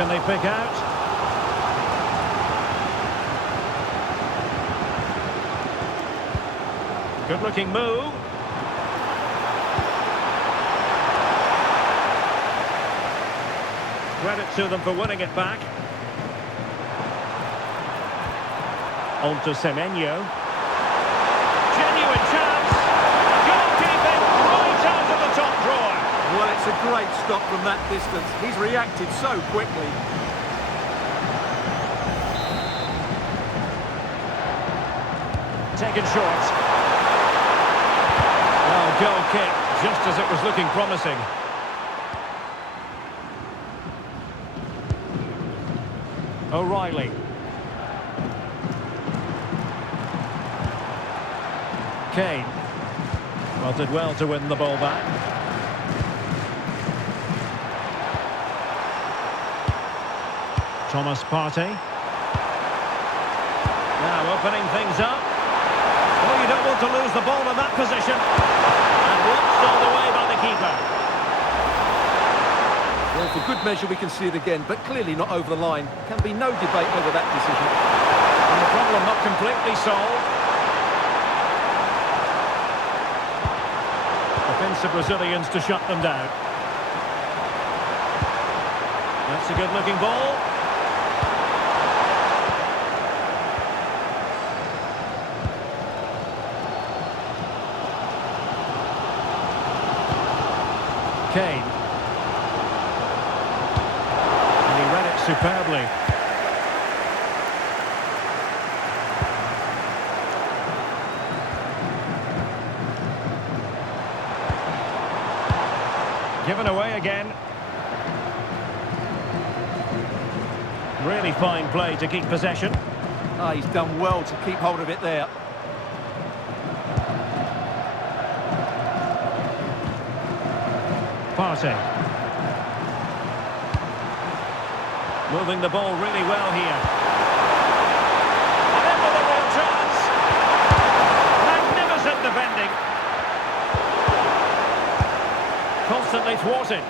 can they pick out? Good-looking move. Credit to them for winning it back. On to Semenyo. Genuine chance. Goalkeeping right out of the top drawer. Well, it's a great stop from that distance. He's reacted so quickly. Taken short. Well, goal kick, just as it was looking promising. O'Reilly. Kane. Well, did well to win the ball back. Thomas Partey. Now opening things up. Oh, you don't want to lose the ball in that position. And watched all the way by the keeper. Well, for good measure, we can see it again, but clearly not over the line. Can be no debate over that decision. And the problem not completely solved. Defensive Brazilians to shut them down. That's a good-looking ball. Kane. And he read it superbly. Given away again. Really fine play to keep possession. Ah, he's done well to keep hold of it there. Partey. Moving the ball really well here. And in with a real chance. Magnificent defending. Constantly thwarted.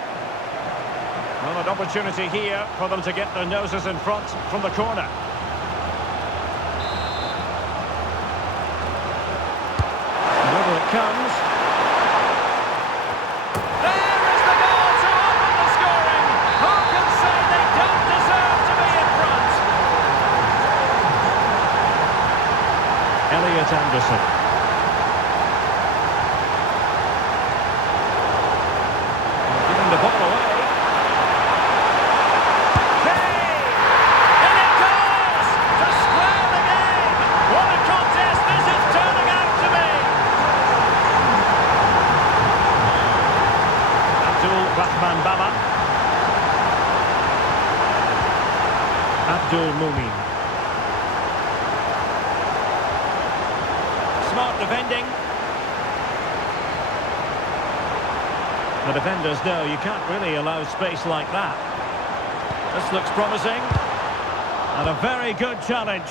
Well, an opportunity here for them to get their noses in front from the corner. And over it comes. There is the goal to open the scoring. Who can say they don't deserve to be in front? Elliot Anderson. Giving the ball away. Mumin. Smart defending. The defenders know you can't really allow space like that. This looks promising. And a very good challenge.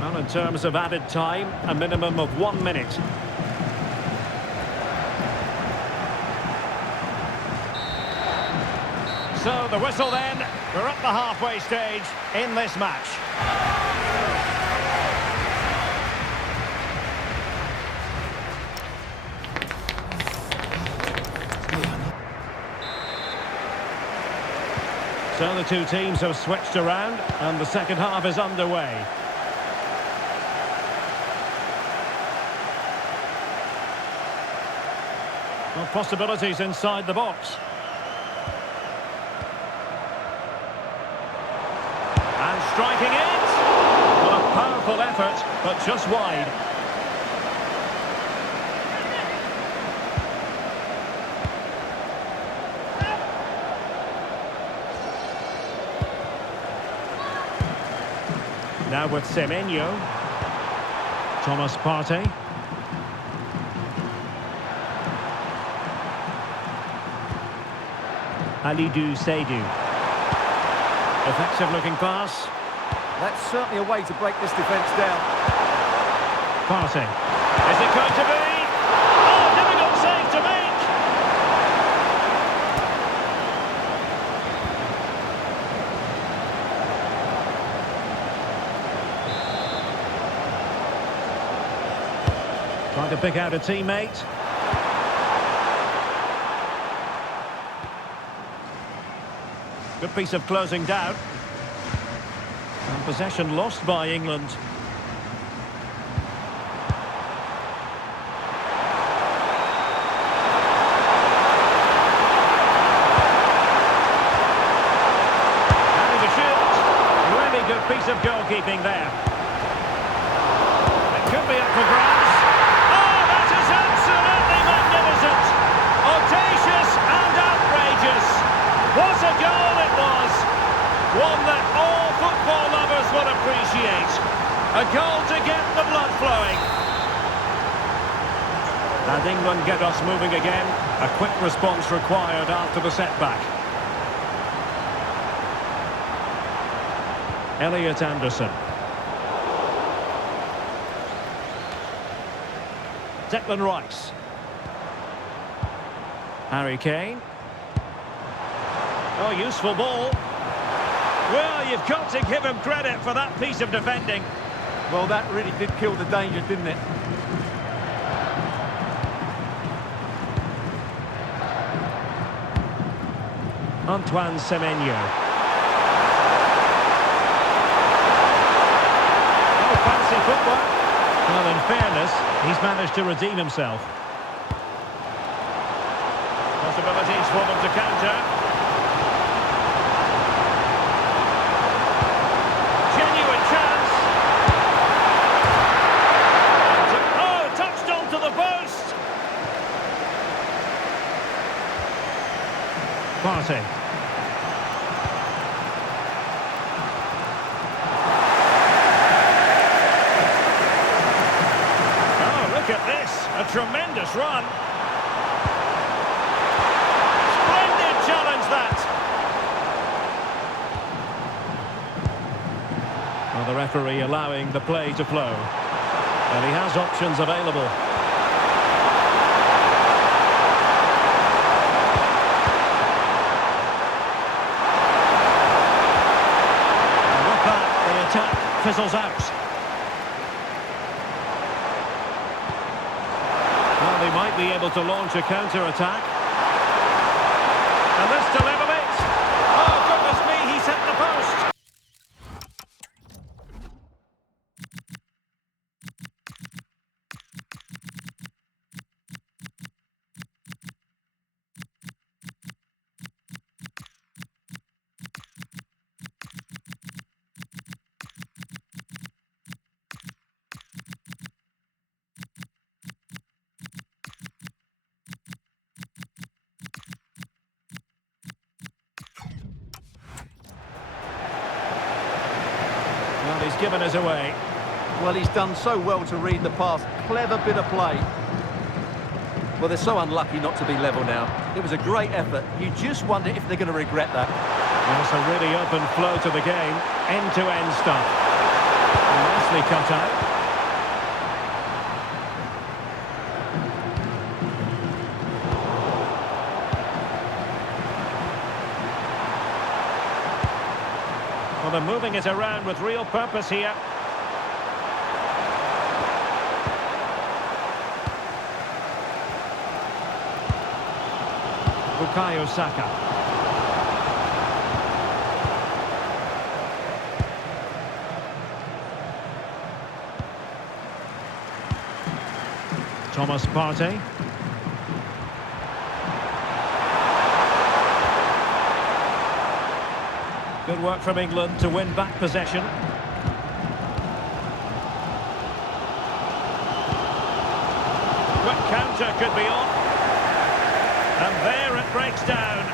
Well, in terms of added time, a minimum of 1 minute. So the whistle then, we're at the halfway stage in this match. So the two teams have switched around and the second half is underway. Well, possibilities inside the box. Striking it. Well, a powerful effort, but just wide. Now with Semenyo. Thomas Partey. Halidou Seydou. Effective looking pass. That's certainly a way to break this defence down. Partey. Is it going to be? Oh, difficult save to make. Trying to pick out a teammate. Good piece of closing down. And possession lost by England. Having to shoot. Really good piece of goalkeeping there. It could be up for grabs. Oh, that is absolutely magnificent. Audacious and outrageous. What a goal it was. One that all football lovers will appreciate. A goal to get the blood flowing. And England get us moving again. A quick response required after the setback. Elliot Anderson. Declan Rice. Harry Kane. Oh, useful ball. Well, you've got to give him credit for that piece of defending. Well, that really did kill the danger, didn't it? Antoine Semenyo. Oh, fancy footwork. Well, in fairness, he's managed to redeem himself. Possibilities for them to counter. Genuine chance. Oh, touched onto the post. Partey. Oh, look at this. A tremendous run. Challenge that. Well, the referee allowing the play to flow. And he has options available. And with that, the attack fizzles out. Well, they might be able to launch a counter-attack. And this to level it. Oh, goodness me, he's hit the post. Well, he's given us away. Well, he's done so well to read the pass. Clever bit of play. Well, they're so unlucky not to be level now. It was a great effort. You just wonder if they're going to regret that. There's a really open flow to the game. End-to-end stuff. Nicely cut out. Well, they're moving it around with real purpose here. Bukayo Saka. Thomas Partey. Good work from England to win back possession. Quick counter could be on. And there it breaks down.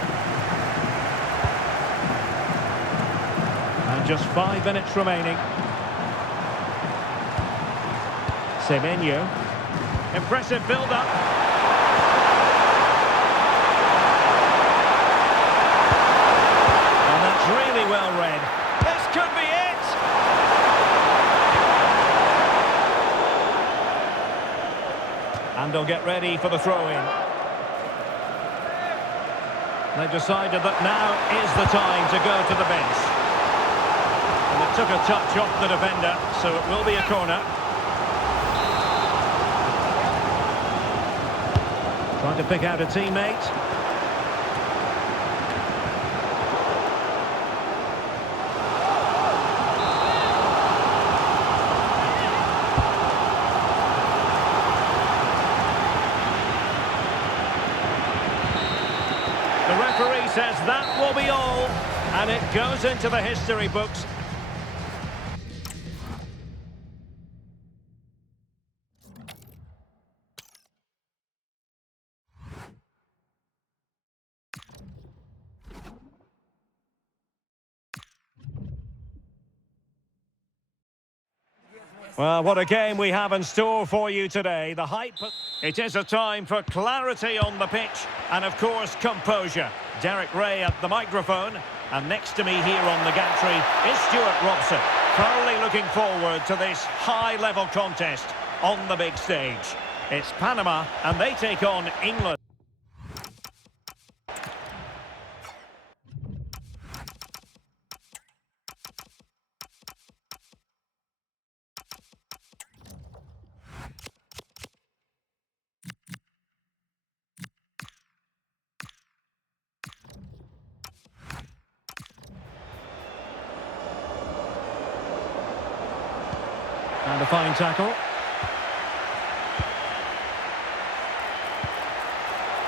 And just 5 minutes remaining. Semenyo. Impressive build-up. And that's really well read. This could be it! And they'll get ready for the throw-in. They've decided that now is the time to go to the bench. And it took a touch off the defender, so it will be a corner. Trying to pick out a teammate. The referee says that will be all, and it goes into the history books. Well, what a game we have in store for you today. The hype. It is a time for clarity on the pitch and, of course, composure. Derek Ray at the microphone, and next to me here on the gantry is Stuart Robson, thoroughly looking forward to this high-level contest on the big stage. It's Panama, and they take on England. And a fine tackle.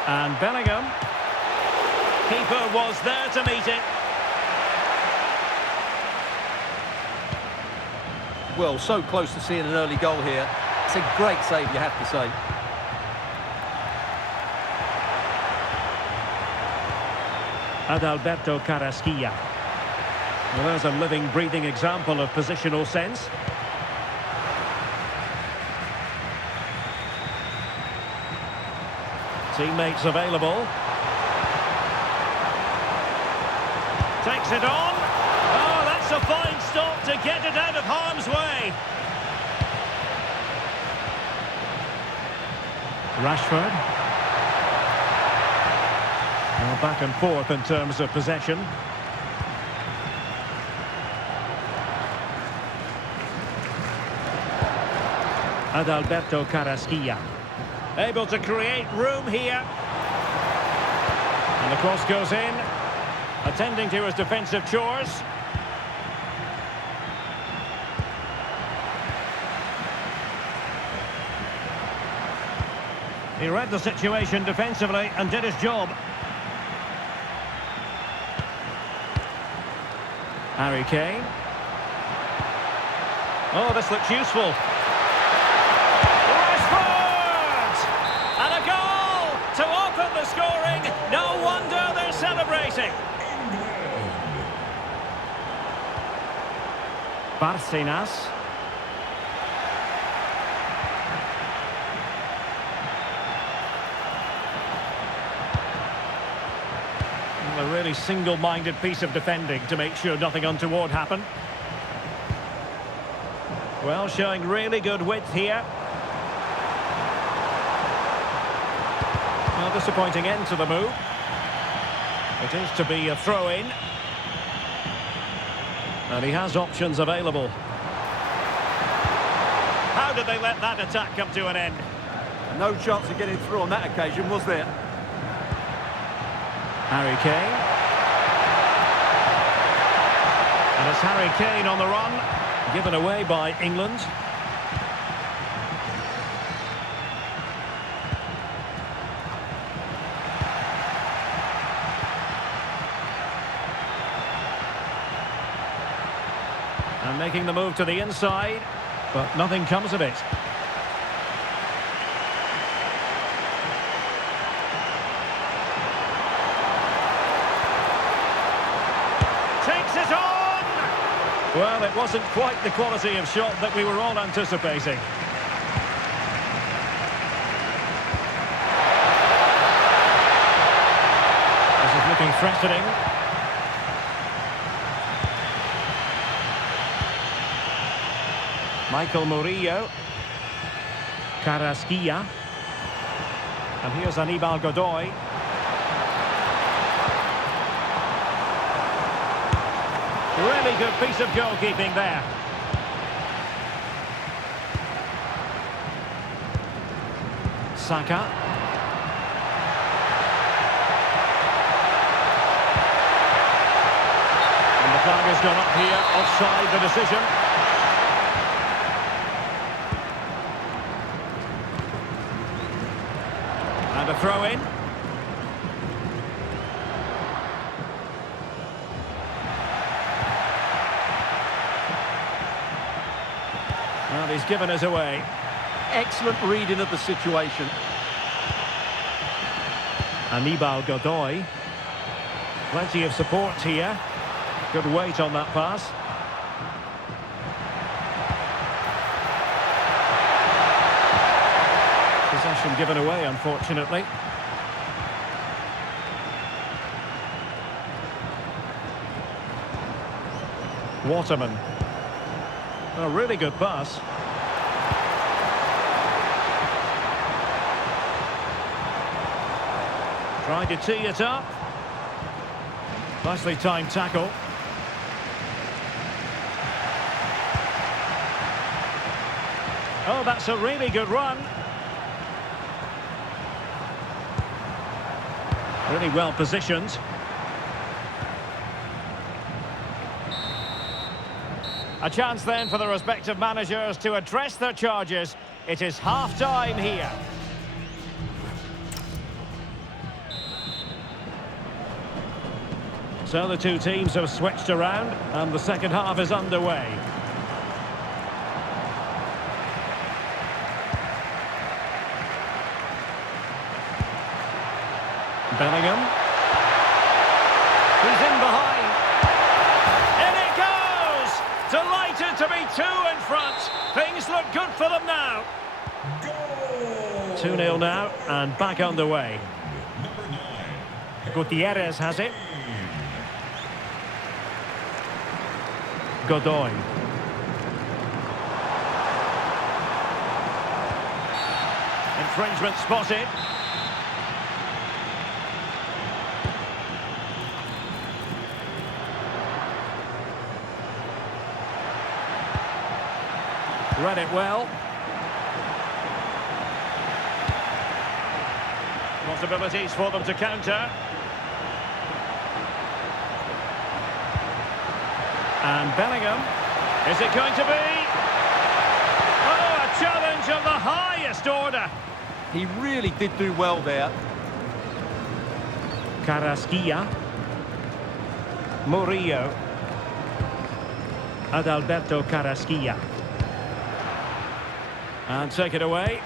And Bellingham. Keeper was there to meet it. Well, so close to seeing an early goal here. It's a great save, you have to say. Adalberto Carrasquilla. Well, there's a living, breathing example of positional sense. Teammates available. Takes it on. Oh, that's a fine stop to get it out of harm's way. Rashford. Well, back and forth in terms of possession. Adalberto Carrasquilla. Able to create room here. And the cross goes in. Attending to his defensive chores. He read the situation defensively and did his job. Harry Kane. Oh, this looks useful. To open the scoring, no wonder they're celebrating. Barcenas. A really single-minded piece of defending to make sure nothing untoward happened. Well, showing really good width here. A disappointing end to the move. It is to be a throw-in. And he has options available. How did they let that attack come to an end? No chance of getting through on that occasion, was there? Harry Kane. And it's Harry Kane on the run. Given away by England. And making the move to the inside, but nothing comes of it. Takes it on! Well, it wasn't quite the quality of shot that we were all anticipating. This is looking threatening. Michael Murillo. Carrasquilla. And here's Aníbal Godoy. Really good piece of goalkeeping there. Saka. gone up here, offside the decision. And a throw in. Well, he's given us away. Excellent reading of the situation. Anibal Godoy. Plenty of support here. Good weight on that pass. Possession given away, unfortunately. Waterman. A really good pass. Trying to tee it up. Nicely timed tackle. Oh, that's a really good run. Really well positioned. A chance then for the respective managers to address their charges. It is half-time here. So the two teams have switched around and the second half is underway. Bellingham. He's in behind. In it goes! Delighted to be two in front. Things look good for them now. 2-0 now and back underway. Gutierrez has it. Godoy. Infringement spotted. Read it well. Possibilities for them to counter. And Bellingham. Is it going to be? Oh, a challenge of the highest order. He really did do well there. Carrasquilla. Murillo. Adalberto Carrasquilla. And take it away.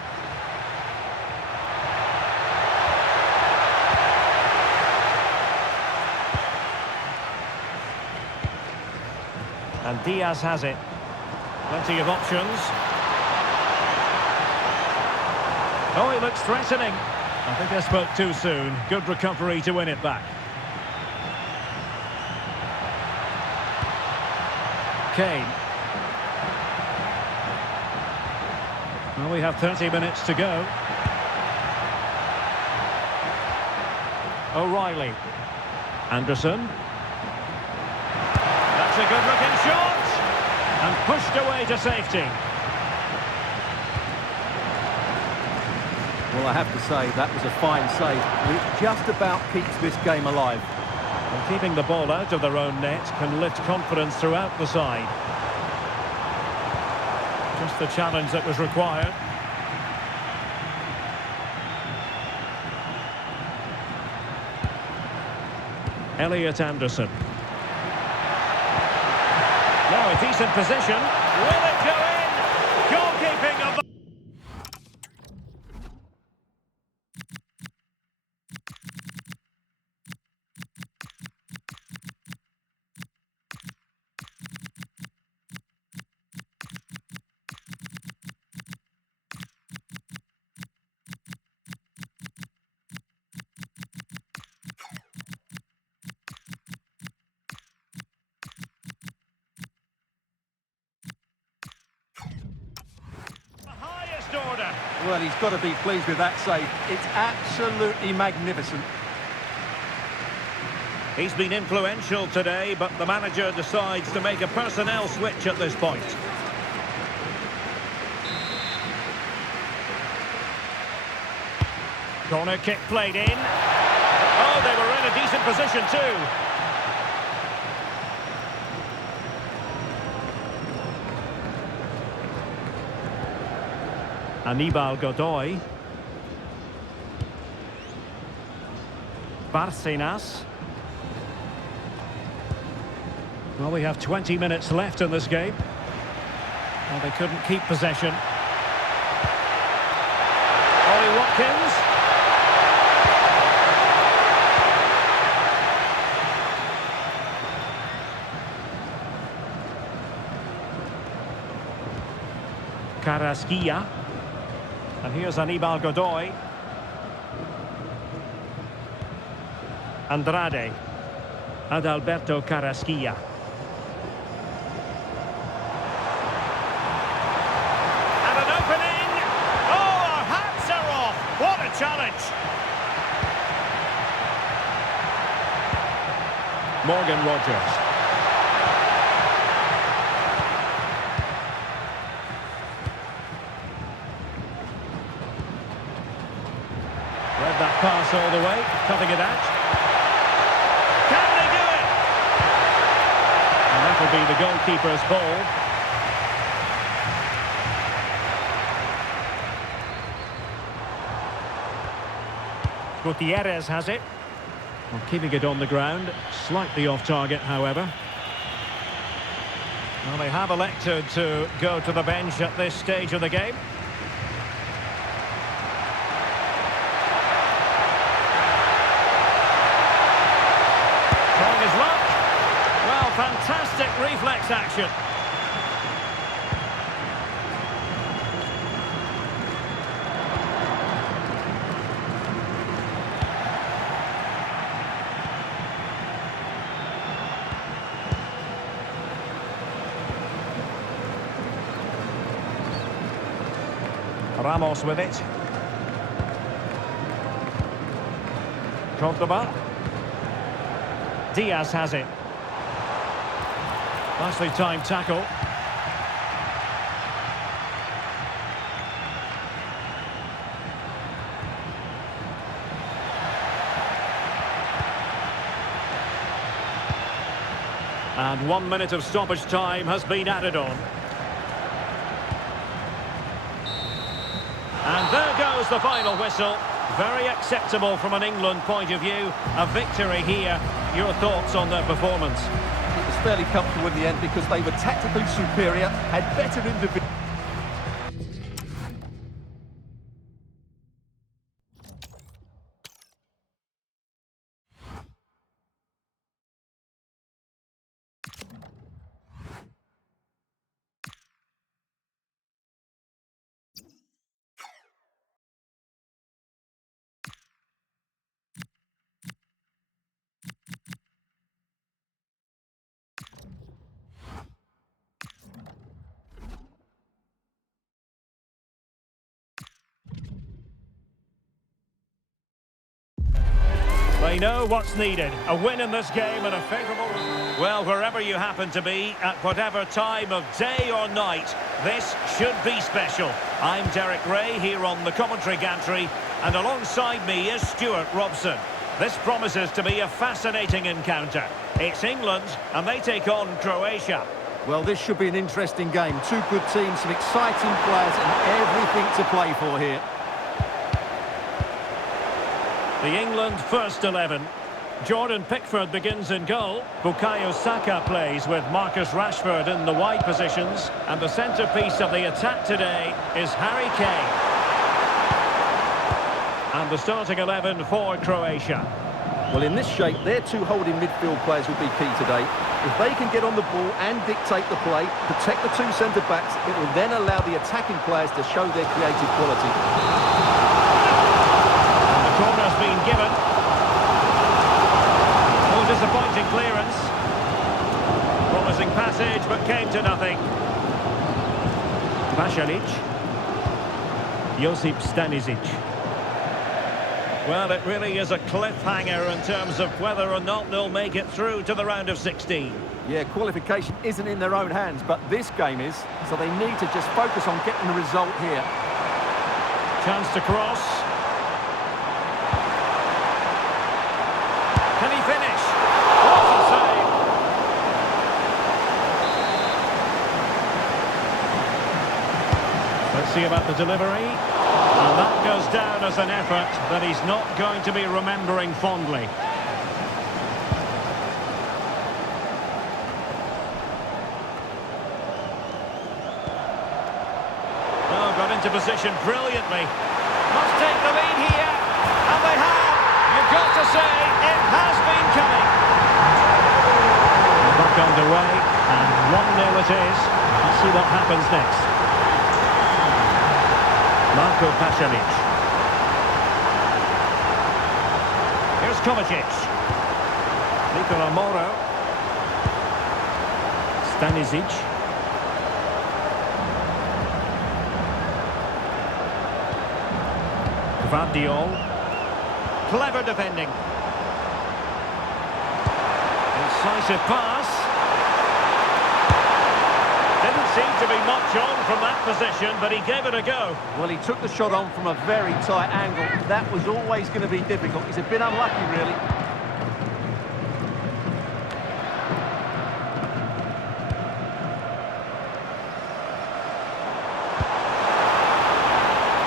And Diaz has it. Plenty of options. Oh, he looks threatening. I think I spoke too soon. Good recovery to win it back. Kane. Well, we have 30 minutes to go. O'Reilly. Anderson. That's a good-looking shot. And pushed away to safety. Well, I have to say, that was a fine save. It just about keeps this game alive. And keeping the ball out of their own net can lift confidence throughout the side. Just the challenge that was required. Elliot Anderson. Now a decent position. Will it go in? Goalkeeping of the... order. Well, he's got to be pleased with that save. It's absolutely magnificent. He's been influential today, but the manager decides to make a personnel switch at this point. Corner kick played in. Oh, they were in a decent position too. Anibal Godoy. Barcenas. Well, we have 20 minutes left in this game. Well, they couldn't keep possession. Ollie Watkins. Carrasquilla. And here's Anibal Godoy. Andrade. Adalberto Carrasquilla. And an opening. Oh, our hats are off. What a challenge. Morgan Rogers. Read that pass all the way, cutting it out. Can they do it? And that'll be the goalkeeper's ball. Gutierrez has it. Well, keeping it on the ground, slightly off target, however. Well, they have elected to go to the bench at this stage of the game. Trying his luck. Well, fantastic reflex action. Ramos with it. Cordoba. Diaz has it. Nicely timed tackle. And 1 minute of stoppage time has been added on. And there goes the final whistle. Very acceptable from an England point of view. A victory here. Your thoughts on their performance? It was fairly comfortable in the end because they were tactically superior, had better individual. They know what's needed. A win in this game and a favourable... Well, wherever you happen to be, at whatever time of day or night, this should be special. I'm Derek Ray here on the commentary gantry, and alongside me is Stuart Robson. This promises to be a fascinating encounter. It's England, and they take on Croatia. Well, this should be an interesting game. Two good teams, some exciting players, and everything to play for here. The England first 11. Jordan Pickford begins in goal. Bukayo Saka plays with Marcus Rashford in the wide positions. And the centrepiece of the attack today is Harry Kane. And the starting 11 for Croatia. Well, in this shape, their two holding midfield players will be key today. If they can get on the ball and dictate the play, protect the two centre-backs, it will then allow the attacking players to show their creative quality. Corner's been given. Oh, disappointing clearance. Promising passage, but came to nothing. Pasalic. Josip Stanisic. Well, it really is a cliffhanger in terms of whether or not they'll make it through to the round of 16. Yeah, qualification isn't in their own hands, but this game is, so they need to just focus on getting the result here. Chance to cross. Can he finish? What a save! Let's see about the delivery. And that goes down as an effort that he's not going to be remembering fondly. Oh, got into position brilliantly. Must take the lead here. And they have. You've got to say, it has been coming. Back underway, and 1-0 it is. Let's see what happens next. Marco Pasalic. Here's Kovacic. Nicola Moro. Stanisic. Gvardiol. Clever defending. Incisive pass. Didn't seem to be much on from that position, but he gave it a go. Well, he took the shot on from a very tight angle. That was always going to be difficult. He's a bit unlucky, really.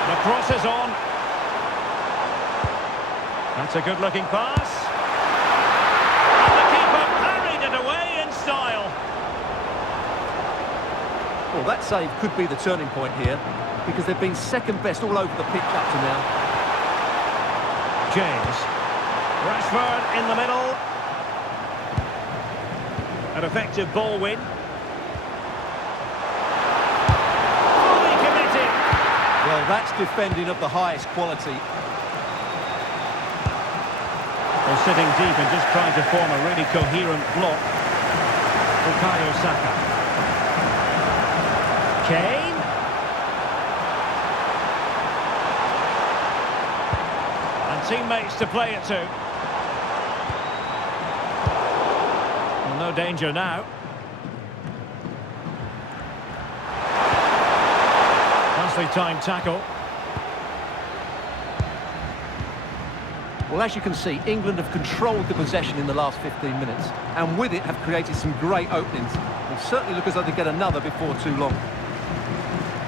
The cross is on. That's a good-looking pass. And the keeper parried it away in style. Well, that save could be the turning point here, because they've been second best all over the pitch up to now. James. Rashford in the middle. An effective ball win. Fully committed. Well, that's defending of the highest quality. They're sitting deep and just trying to form a really coherent block. Bukayo Saka. Kane. And teammates to play it to. Well, no danger now. Nicely timed tackle. Well, as you can see, England have controlled the possession in the last 15 minutes, and with it have created some great openings. Will certainly look as though they get another before too long.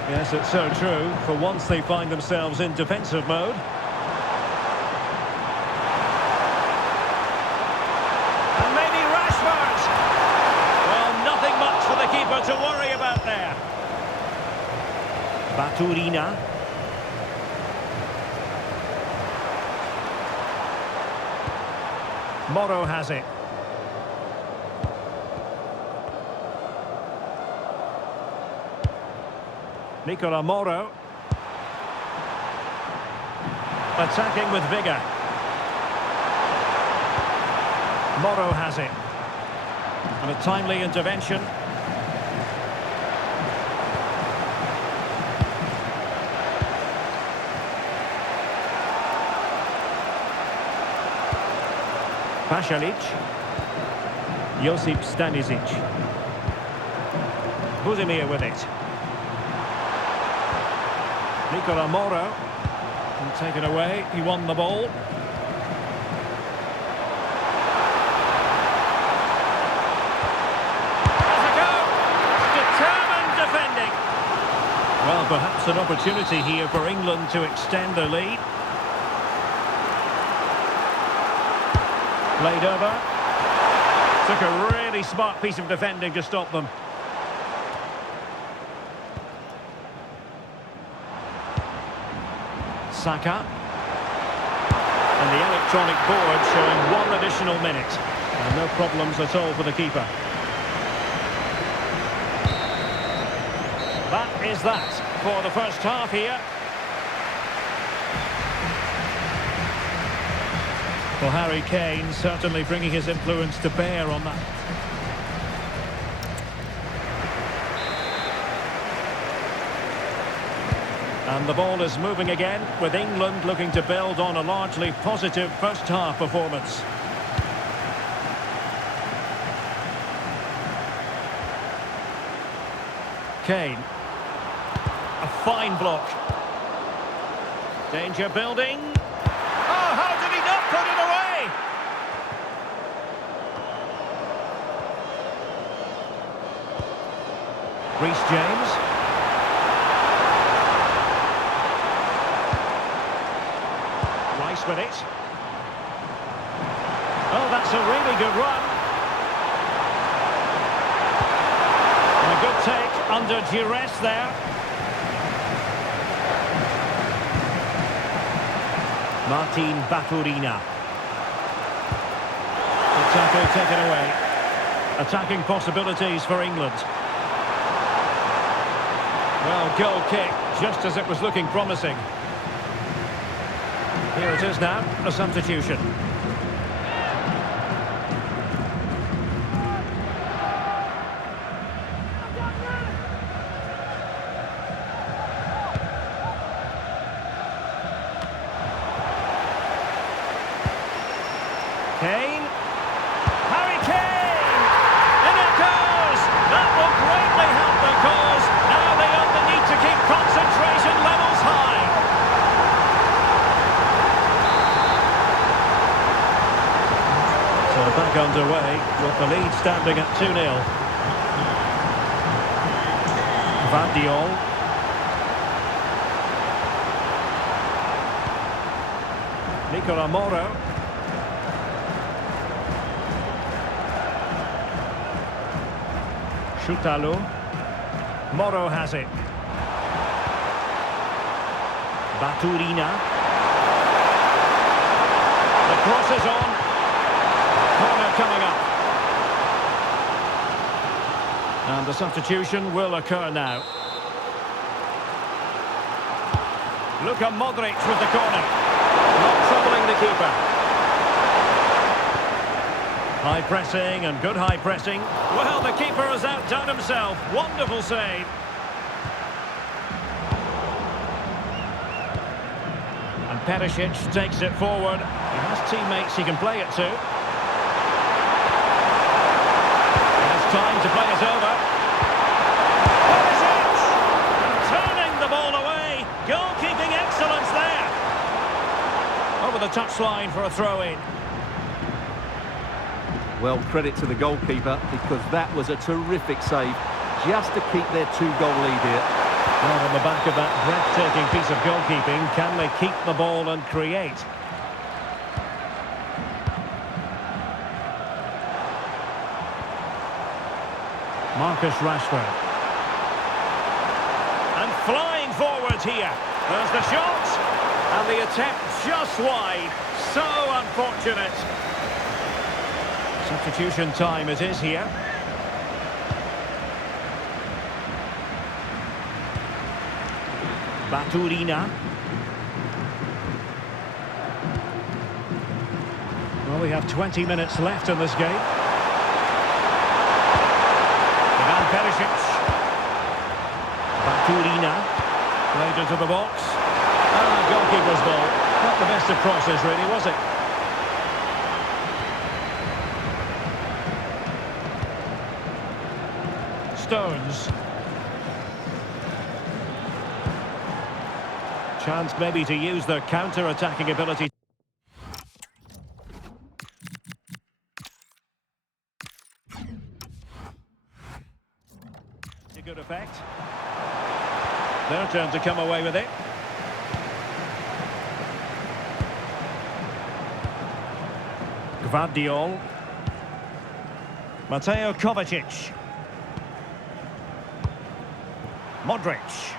Yes, it's so true. For once they find themselves in defensive mode. And maybe Rashford. Well, nothing much for the keeper to worry about there. Baturina. Moro has it. Nicola Moro. Attacking with vigour. Moro has it. And a timely intervention. Pasalic. Josip Stanisic. Buzimir with it. Nicola Moro. And taken away. He won the ball. Has a go. Determined defending. Well, perhaps an opportunity here for England to extend their lead. Played over. Took a really smart piece of defending to stop them. Saka. And the electronic board showing 1 additional minute. And no problems at all for the keeper. That is that for the first half here. Well, Harry Kane certainly bringing his influence to bear on that. And the ball is moving again, with England looking to build on a largely positive first-half performance. Kane. A fine block. Danger building. Oh, how did he not put it away? Reece James. pace with it. Oh, that's a really good run. And a good take under duress there. Martin Baturina. The tackle taken away. Attacking possibilities for England. Well, goal kick, just as it was looking promising. Here it is now, a substitution. Kane. Harry Kane! In it goes! That will greatly help the cause. Now they only need to keep concentration levels high. So back underway with the lead standing at 2-0. Vardiol. Nicola Moro. Chutalo. Moro has it. Baturina. The cross is on. Corner coming up. And the substitution will occur now. Luka Modric with the corner. Not troubling the keeper. High pressing and good high pressing. Well, the keeper has outdone himself. Wonderful save. And Perisic takes it forward. He has teammates he can play it to. And it's time to play it over. Perisic! Turning the ball away. Goalkeeping excellence there. Over the touchline for a throw-in. Well, credit to the goalkeeper, because that was a terrific save, just to keep their 2-goal lead here. Well, on the back of that breathtaking piece of goalkeeping, can they keep the ball and create? Marcus Rashford. And flying forward here. There's the shot. And the attempt just wide. So unfortunate. Substitution time it is here. Baturina. Well, we have 20 minutes left in this game. Ivan Perisic. Baturina. Played into the box. Goalkeeper's ball. Not the best of crosses, really, was it? Stones. Chance maybe to use their counter-attacking ability. To good effect. Their turn to come away with it. Gvardiol. Mateo Kovacic. Modric.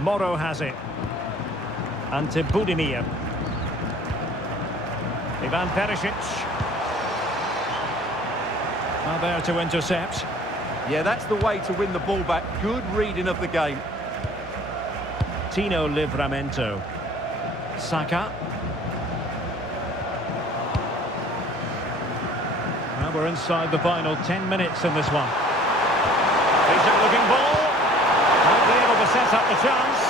Moro has it. Ante Budimir. Ivan Perisic. Now there to intercept. Yeah, that's the way to win the ball back. Good reading of the game. Tino Livramento. Saka. Well, we're inside the final 10 minutes in this one. Decent looking ball. Won't be able to set up the chance.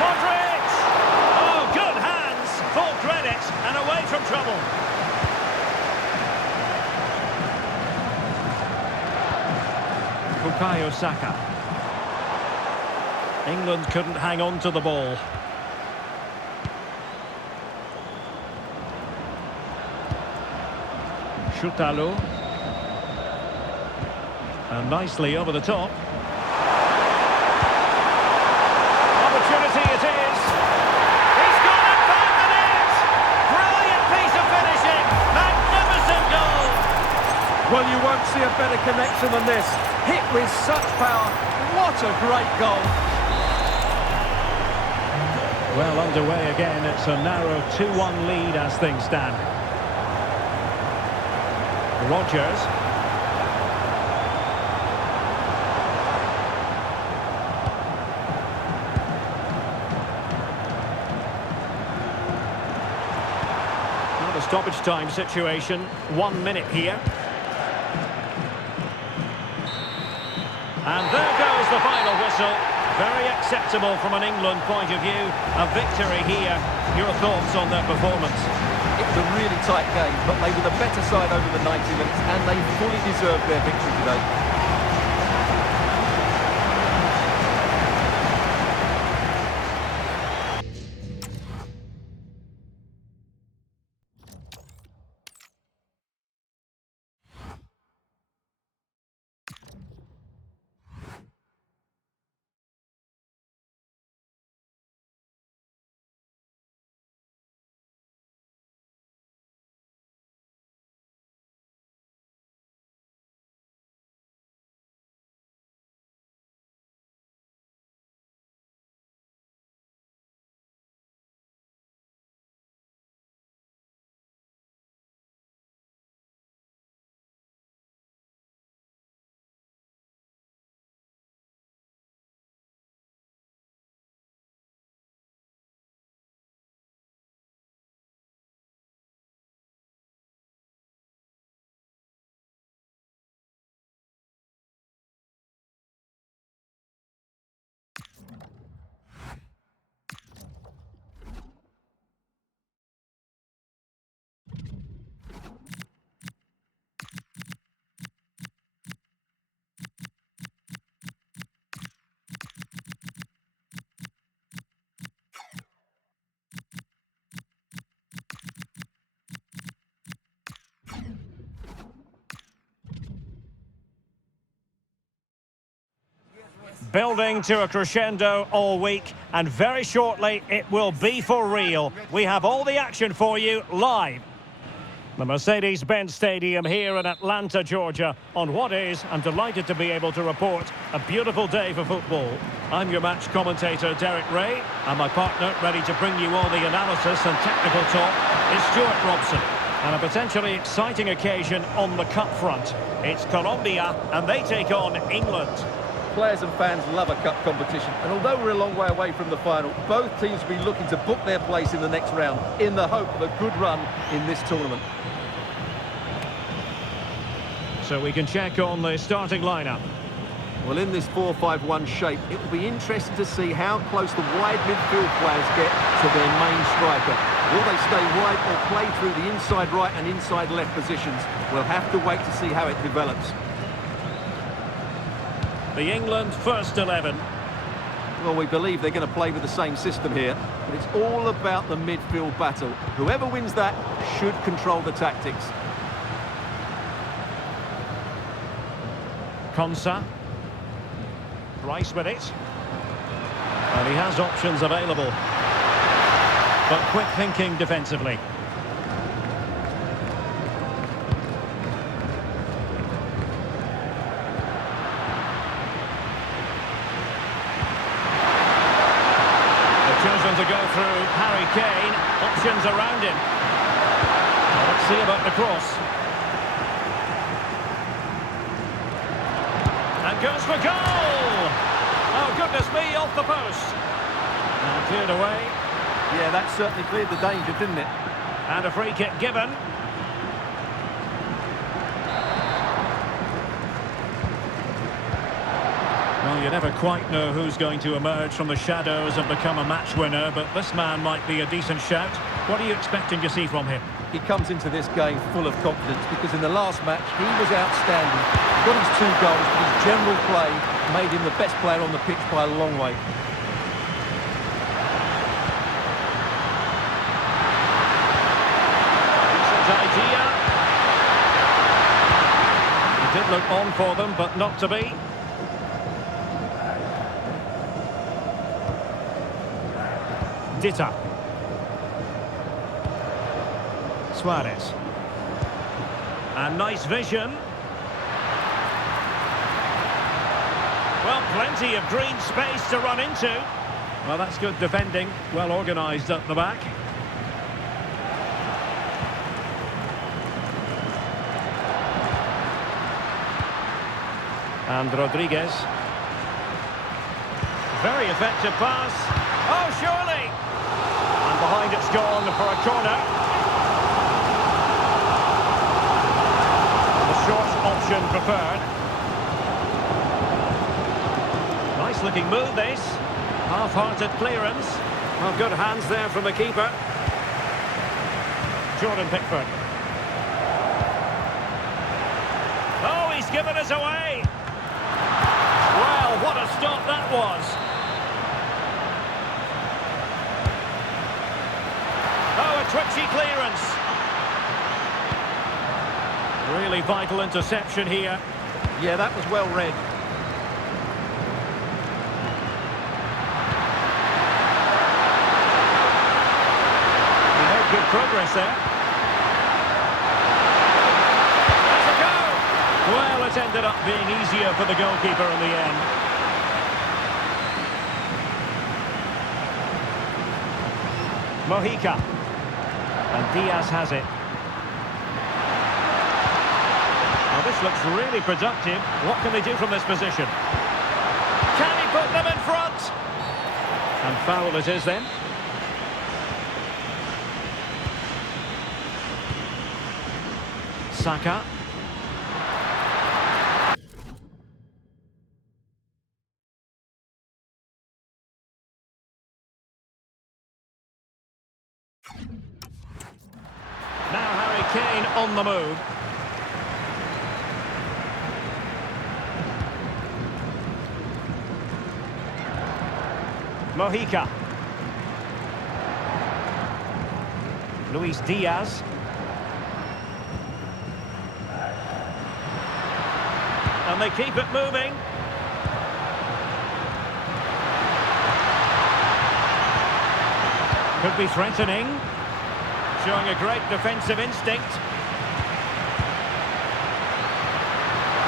Modric! Oh, good hands. Full credit and away from trouble. Bukayo Saka. England couldn't hang on to the ball. Chutalo. And nicely over the top. better connection than this. Hit with such power. What a great goal. Well, underway again. It's a narrow 2-1 lead as things stand. Rodgers. Well, the stoppage time situation. 1 minute here. And there goes the final whistle. Very acceptable from an England point of view. A victory here. Your thoughts on their performance? It was a really tight game, but they were the better side over the 90 minutes, and they fully deserved their victory today. Building to a crescendo all week, and very shortly it will be for real. We have all the action for you live. The Mercedes-Benz Stadium here in Atlanta, Georgia, on what is, I'm delighted to be able to report, a beautiful day for football. I'm your match commentator, Derek Ray, and my partner, ready to bring you all the analysis and technical talk, is Stuart Robson. And a potentially exciting occasion on the cup front. It's Colombia, and they take on England. Players and fans love a cup competition, and although we're a long way away from the final, both teams will be looking to book their place in the next round in the hope of a good run in this tournament. So we can check on the starting lineup. Well, in this 4-5-1 shape, it will be interesting to see how close the wide midfield players get to their main striker. Will they stay wide or play through the inside right and inside left positions? We'll have to wait to see how it develops. The England first 11. Well, we believe they're going to play with the same system here, but it's all about the midfield battle. Whoever wins that should control the tactics. Konsa. Rice with it. And he has options available. But quick thinking defensively. Chosen to go through Harry Kane. Options around him. Well, let's see about the cross. And goes for goal! Oh, goodness me, off the post. And cleared away. Yeah, that certainly cleared the danger, didn't it? And a free kick given. Well, you never quite know who's going to emerge from the shadows and become a match winner, but this man might be a decent shout. What are you expecting to see from him? He comes into this game full of confidence because in the last match he was outstanding. He got his 2 goals, but his general play made him the best player on the pitch by a long way. Decent idea. It did look on for them, but not to be. Dita. Suarez. And nice vision. Plenty of green space to run into. Well, that's good defending. Well organised up the back. And Rodriguez. Very effective pass. Oh, surely! And behind it's gone for a corner. The short option preferred. Nice looking move, this. Half-hearted clearance. Well, good hands there from the keeper. Jordan Pickford. Oh, he's given us away. Well, what a stop that was. Oh, a twitchy clearance. Really vital interception here. Yeah, that was well read. Good progress there. That's a go! Well, it ended up being easier for the goalkeeper in the end. Mojica. And Diaz has it. Now this looks really productive. What can they do from this position? Can he put them in front? And foul it is then. Saka. Now Harry Kane on the move. Mojica. Luis Diaz. And they keep it moving. Could be threatening. Showing a great defensive instinct.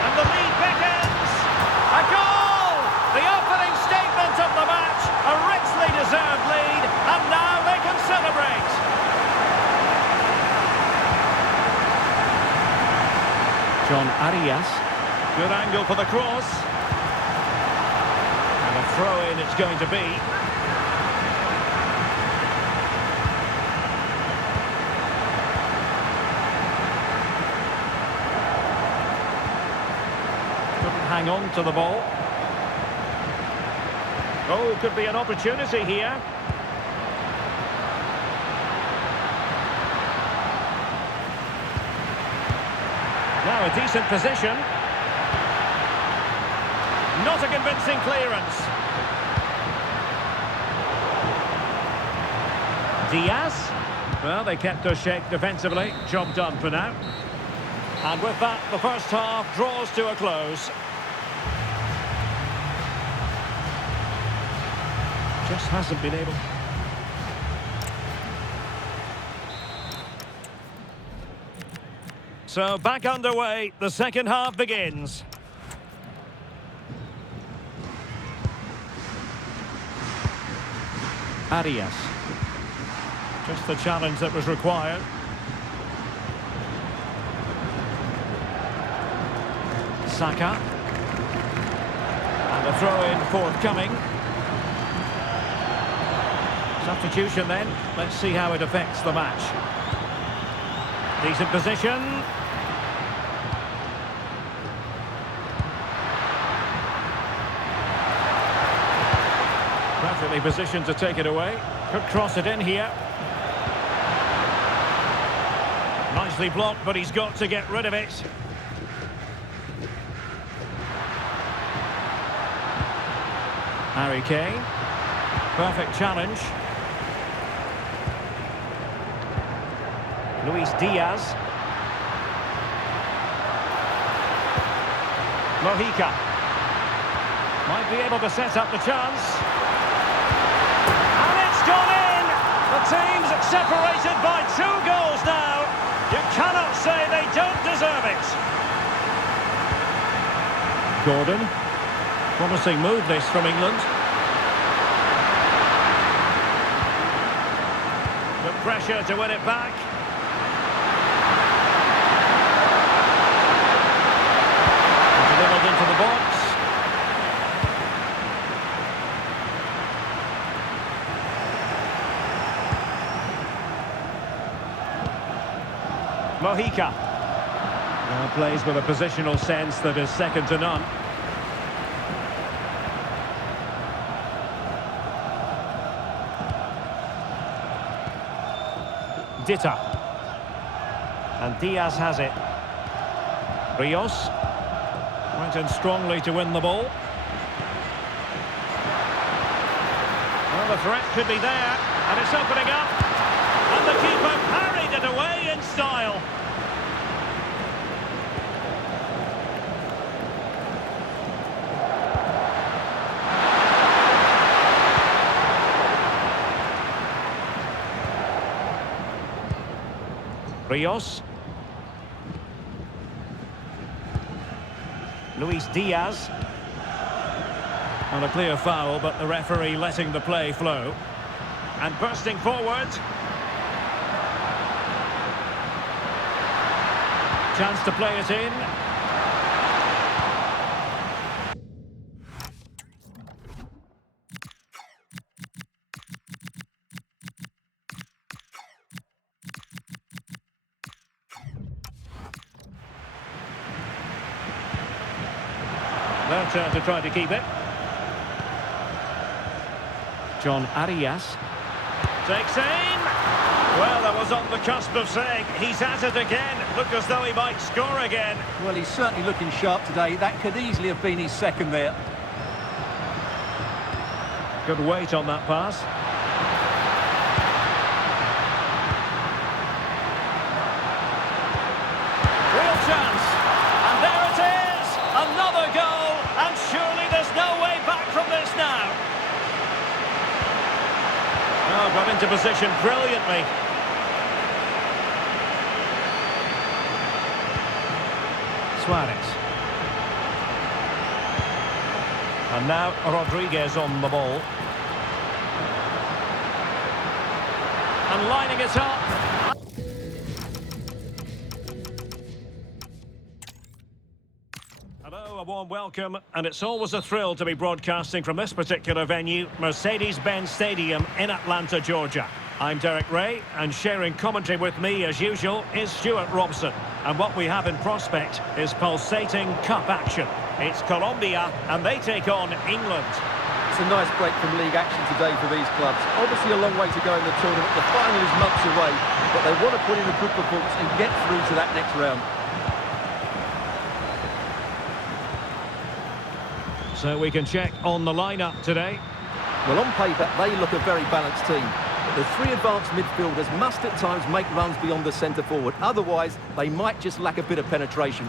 And the lead beckons. A goal! The opening statement of the match. A richly deserved lead. And now they can celebrate. John Arias. Good angle for the cross. And a throw-in it's going to be. Couldn't hang on to the ball. Oh, could be an opportunity here. Now a decent position. Not a convincing clearance. Diaz. Well, they kept their shape defensively. Job done for now. And with that, the first half draws to a close. Just hasn't been able. So back underway, the second half begins. Arias. Just the challenge that was required. Saka. And a throw-in forthcoming. Substitution then. Let's see how it affects the match. Decent position. Perfectly positioned to take it away. Could cross it in here. Nicely blocked, but he's got to get rid of it. Harry Kane. Perfect challenge. Luis Diaz. Mojica. Might be able to set up the chance. And it's gone in! The team's separated by 2 goals now. You cannot say they don't deserve it. Gordon. Promising move this from England. Good pressure to win it back. Delivered into the box. Mojica. Now plays with a positional sense that is second to none. Ditta. And Diaz has it. Rios. Went in strongly to win the ball. Well, the threat could be there. And it's opening up. And the keeper parried it away in style. Rios. Luis Diaz. And a clear foul, but the referee letting the play flow. And bursting forward. Chance to play it in. Their turn to try to keep it. John Arias. Takes aim. Well, that was on the cusp of saying he's at it again. Look as though he might score again. Well, he's certainly looking sharp today. That could easily have been his second there. Good weight on that pass. Real chance. And there it is. Another goal. And surely there's no way back from this now. Oh, got into position brilliantly. Suarez. And now Rodriguez on the ball. And lining it up. Hello, a warm welcome, and it's always a thrill to be broadcasting from this particular venue, Mercedes-Benz Stadium in Atlanta, Georgia. I'm Derek Ray, and sharing commentary with me, as usual, is Stuart Robson. And what we have in prospect is pulsating cup action. It's Colombia, and they take on England. It's a nice break from league action today for these clubs. Obviously a long way to go in the tournament. The final is months away, but they want to put in a good performance and get through to that next round. So we can check on the lineup today. Well, on paper, they look a very balanced team. But the three advanced midfielders must at times make runs beyond the centre forward. Otherwise, they might just lack a bit of penetration.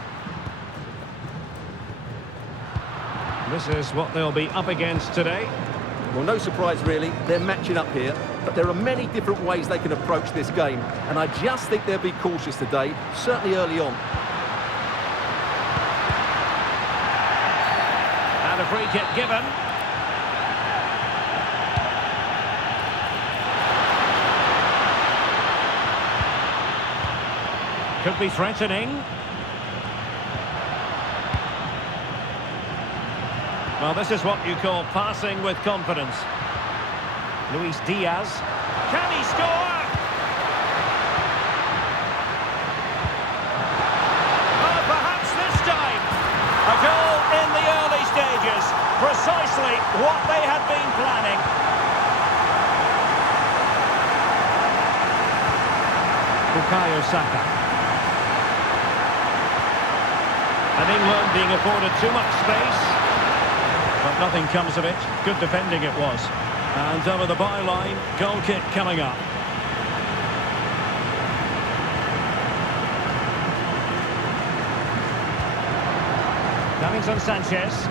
This is what they'll be up against today. Well, no surprise, really. They're matching up here. But there are many different ways they can approach this game. And I just think they'll be cautious today, certainly early on. And a free kick given. Could be threatening. Well, this is what you call passing with confidence. Luis Diaz. Can he score? Oh, perhaps this time. A goal in the early stages. Precisely what they had been planning. Bukayo Saka. And England being afforded too much space. But nothing comes of it. Good defending it was. And over the byline, goal kick coming up. Davinson Sanchez.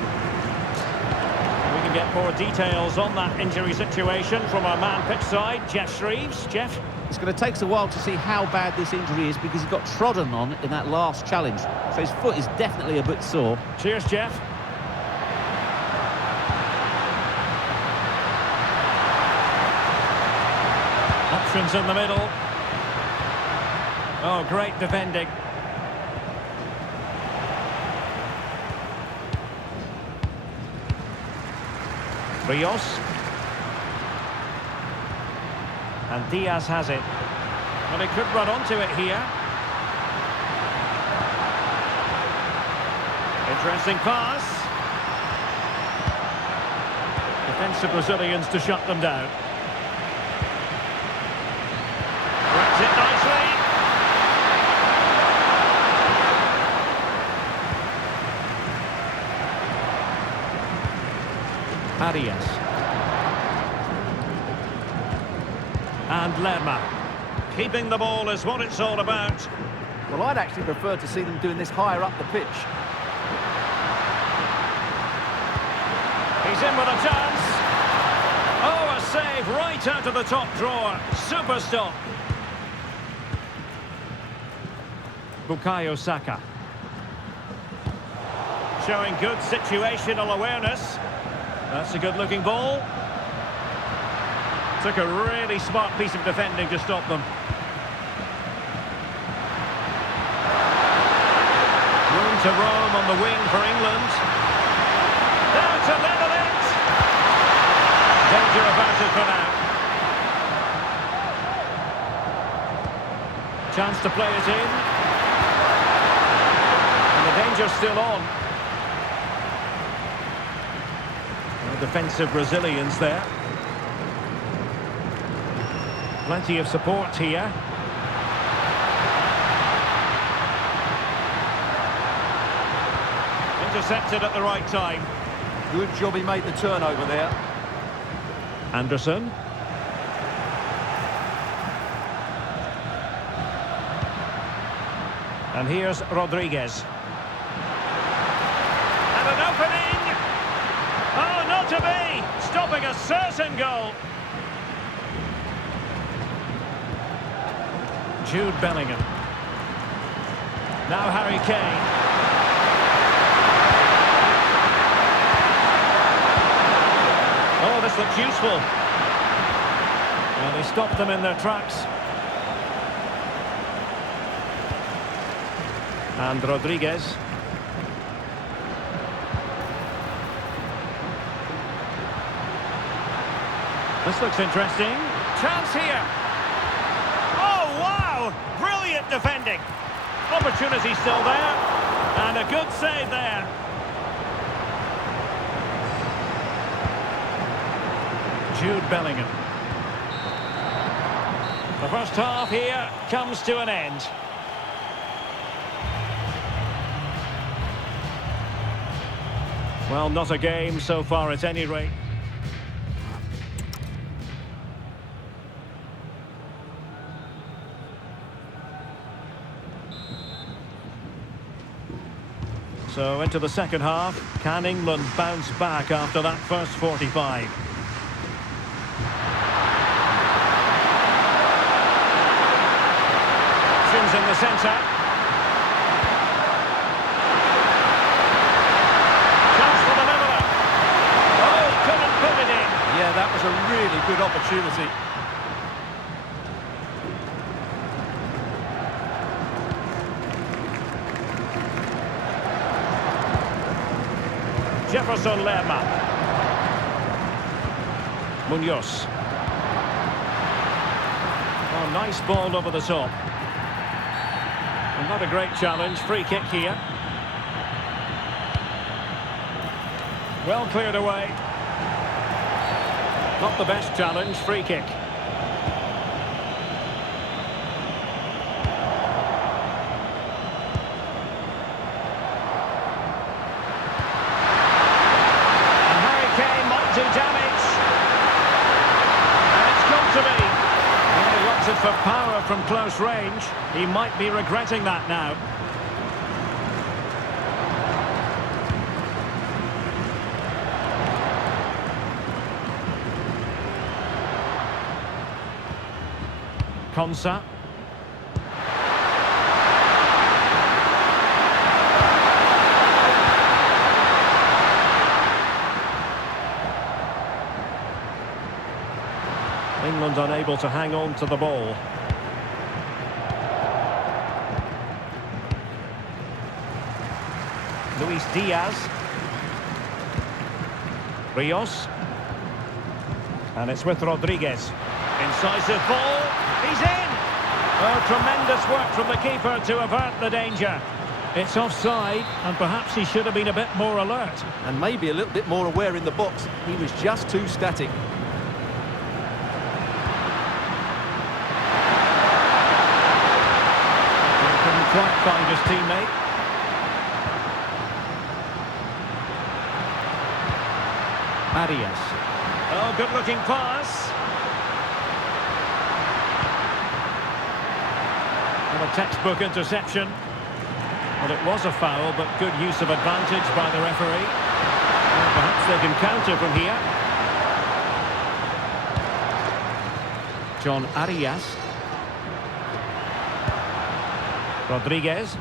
We can get more details on that injury situation from our man pitch side, Jeff Shreves. Jeff? It's going to take us a while to see how bad this injury is because he got trodden on in that last challenge. So his foot is definitely a bit sore. Cheers, Jeff. Options in the middle. Oh, great defending. Rios. And Diaz has it. Well, he could run onto it here. Interesting pass. Defensive Brazilians to shut them down. Grabs it nicely. Arias. And Lerma. Keeping the ball is what it's all about. Well, I'd actually prefer to see them doing this higher up the pitch. He's in with a chance. Oh, a save right out of the top drawer. Super stop. Bukayo Saka. Showing good situational awareness. That's a good-looking ball. Took a really smart piece of defending to stop them. Room to roam on the wing for England. Now to level it. Danger about it for now. Chance to play it in. And the danger's still on. Well, defensive Brazilians there. Plenty of support here. Intercepted at the right time. Good job he made the turnover there. Anderson. And here's Rodriguez. And an opening! Oh, not to be! Stopping a certain goal. Jude Bellingham. Now Harry Kane. Oh, this looks useful. Well, they stopped them in their tracks. And Rodriguez. This looks interesting. Chance here. Oh, wow! Brilliant defending. Opportunity still there. And a good save there. Jude Bellingham. The first half here comes to an end. Well, not a game so far at any rate. So into the second half, can England bounce back after that first 45? Options in the centre. Chance for the leveller. Oh, couldn't put it in. Yeah, that was a really good opportunity. Jefferson Lerma. Munoz. Oh, nice ball over the top. And not a great challenge. Free kick here. Well cleared away. Not the best challenge. Free kick. Do damage. And it's got to be. Well, he opted for power from close range. He might be regretting that now. Konsa. England unable to hang on to the ball. Luis Diaz. Rios. And it's with Rodriguez. Incisive ball. He's in! Oh, tremendous work from the keeper to avert the danger. It's offside, and perhaps he should have been a bit more alert. And maybe a little bit more aware in the box. He was just too static. He couldn't quite find his teammate. Arias. Oh, good-looking pass. And a textbook interception. Well, it was a foul, but good use of advantage by the referee. Well, perhaps they can counter from here. John Arias. Rodriguez.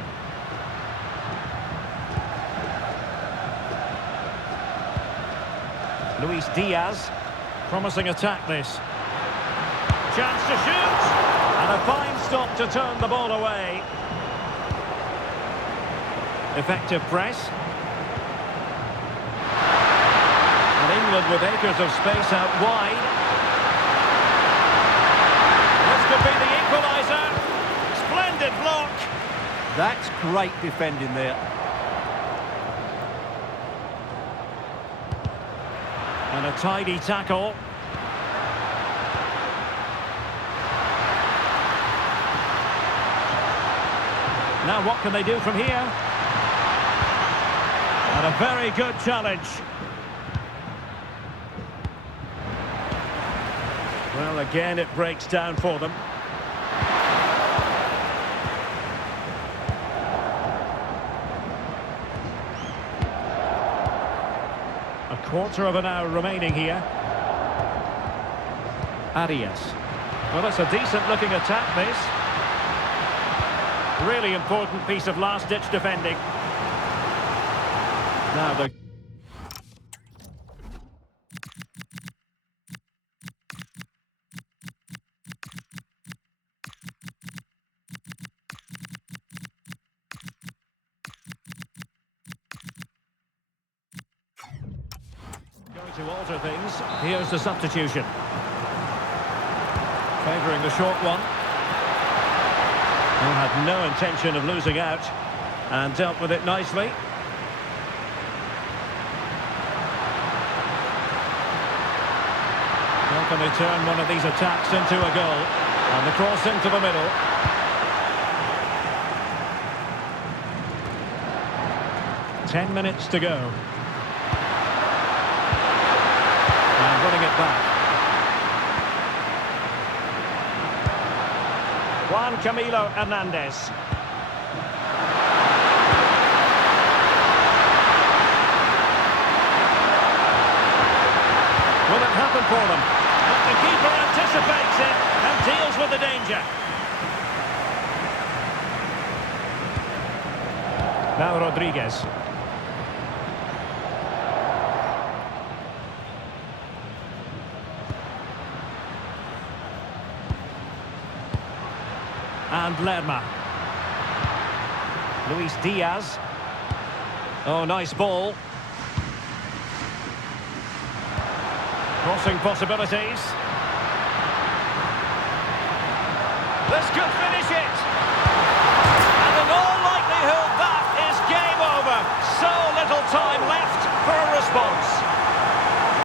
Luis Diaz. Promising attack, this. Chance to shoot! And a fine stop to turn the ball away. Effective press. And England with acres of space out wide. This could be the equaliser. Splendid block. That's great defending there. And a tidy tackle. Now what can they do from here? And a very good challenge. Well, again, it breaks down for them. A quarter of an hour remaining here. Arias. Well, it's a decent-looking attack, this. Really important piece of last-ditch defending. Now the... Going to alter things. Here's the substitution. Favouring the short one. Who had no intention of losing out and dealt with it nicely. How can they turn one of these attacks into a goal? And the cross into the middle. Ten minutes to go. And running it back. Juan Camilo Hernandez. Will it happen for them? But the keeper anticipates it and deals with the danger. Now Rodriguez. And Lerma. Luis Diaz. Oh, nice ball. Crossing possibilities. This could finish it.